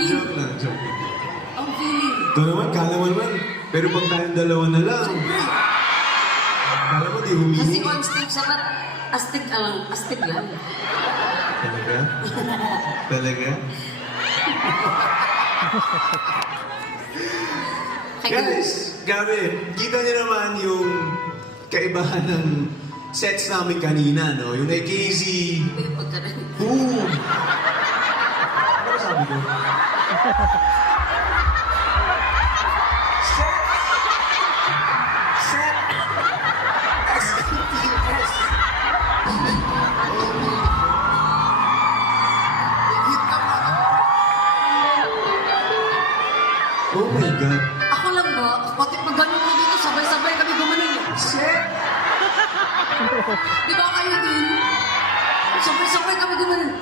Joke lang, joke lang. Ang feeling. Ito naman, kala mo naman, pero pag tayong dalawa na lang, kala mo di Kasi humihingi. on stage dapat astig lang. Talaga? Talaga? Guys, grabe, kita niyo naman yung kaibahan ng sets namin kanina, no? Yung kay Casey, May pagkarating. boom! Ano sabi ko? Set! Set! S-E-T-S! Oh my God! Ako lang ba? Pati pag ganun ko dito, sabay-sabay kami gumaling. Set! Di ba kayo din? Sabay-sabay kami gumaling.